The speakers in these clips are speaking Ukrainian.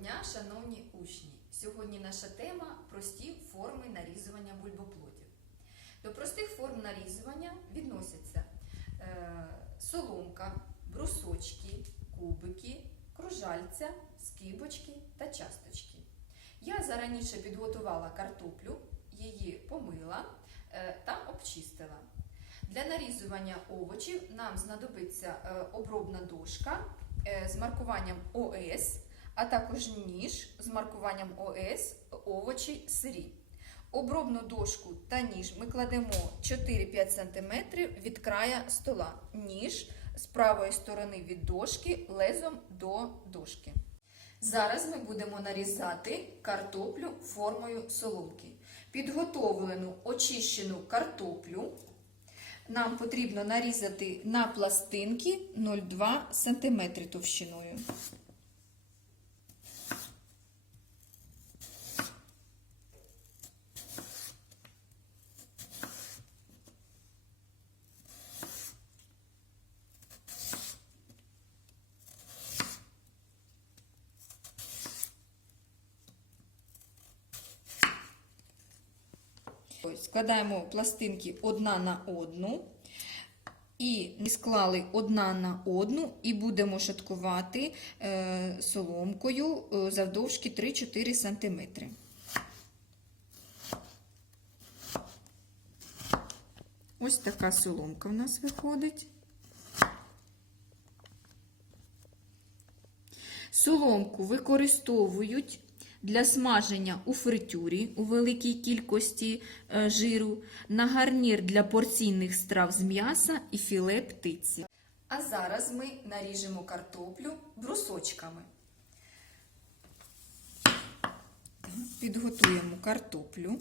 дня, шановні учні! Сьогодні наша тема прості форми нарізування бульбоплодів. До простих форм нарізування відносяться е, соломка, брусочки, кубики, кружальця, скибочки та часточки. Я зараніше підготувала картоплю, її помила е, та обчистила. Для нарізування овочів нам знадобиться е, обробна дошка з маркуванням ОС, а також ніж з маркуванням ОС овочі сирі. Обробну дошку та ніж ми кладемо 4-5 см від края стола. Ніж з правої сторони від дошки лезом до дошки. Зараз ми будемо нарізати картоплю формою соломки. Підготовлену очищену картоплю нам потрібно нарізати на пластинки 0,2 см товщиною. Ось, Складаємо пластинки одна на одну. І склали одна на одну, і будемо шаткувати е, соломкою е, завдовжки 3-4 см. Ось така соломка в нас виходить. Соломку використовують для смаження у фритюрі у великій кількості е, жиру, на гарнір для порційних страв з м'яса і філе птиці. А зараз ми наріжемо картоплю брусочками. Підготуємо картоплю.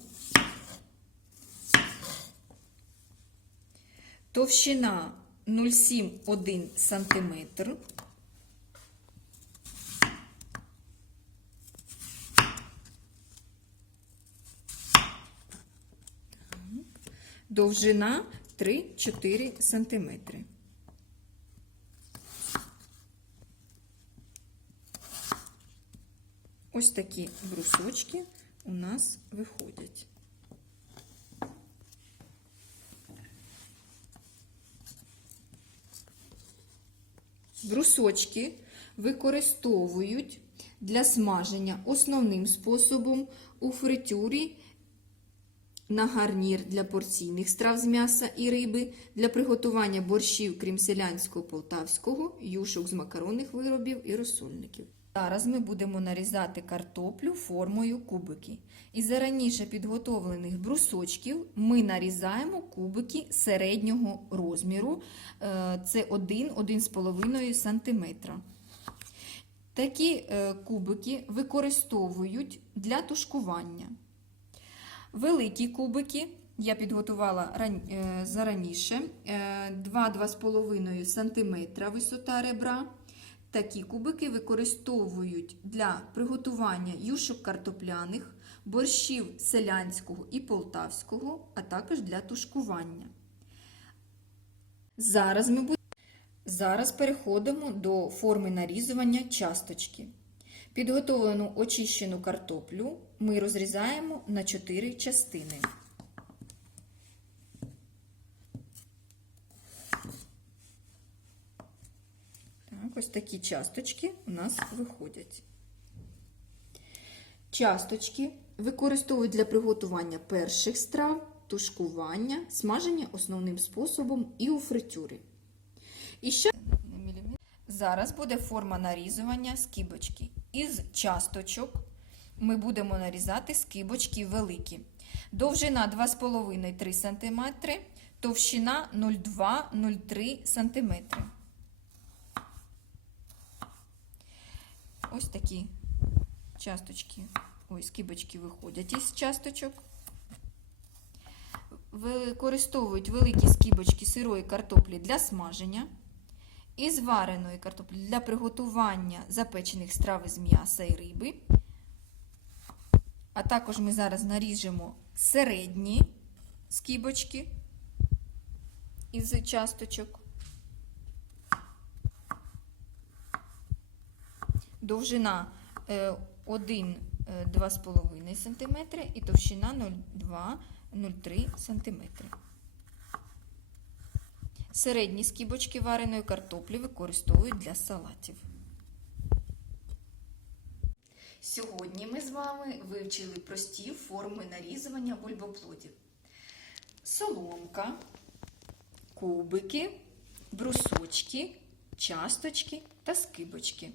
Товщина 0,7-1 см. Довжина 3-4 см. Ось такі брусочки у нас виходять. Брусочки використовують для смаження основним способом у фритюрі на гарнір для порційних страв з м'яса і риби, для приготування борщів, крім селянського полтавського, юшок з макаронних виробів і розсольників. Зараз ми будемо нарізати картоплю формою кубики. Із зараніше підготовлених брусочків ми нарізаємо кубики середнього розміру. Е, Це 1-1,5 см. Такі е, кубики використовують для тушкування. Великі кубики я підготувала е, зараніше 2-2,5 см висота ребра. Такі кубики використовують для приготування юшок картопляних, борщів селянського і полтавського, а також для тушкування. Зараз ми будемо Зараз переходимо до форми нарізування часточки. Підготовлену очищену картоплю ми розрізаємо на 4 частини. Так, ось такі часточки у нас виходять. Часточки використовують для приготування перших страв, тушкування, смаження основним способом і у фритюрі. І ще Зараз буде форма нарізування скибочки. Із часточок ми будемо нарізати скибочки великі. Довжина 2,5-3 см, товщина 0,2-0,3 см. Ось такі часточки, ой, скибочки виходять із часточок. Використовують великі скибочки сирої картоплі для смаження і звареної картоплі для приготування запечених страв з м'яса і риби. А також ми зараз наріжемо середні скибочки із часточок. Довжина е, 1-2,5 см і товщина 0,2-0,3 см. Середні скібочки вареної картоплі використовують для салатів. Сьогодні ми з вами вивчили прості форми нарізування бульбоплодів. Соломка, кубики, брусочки, часточки та скибочки.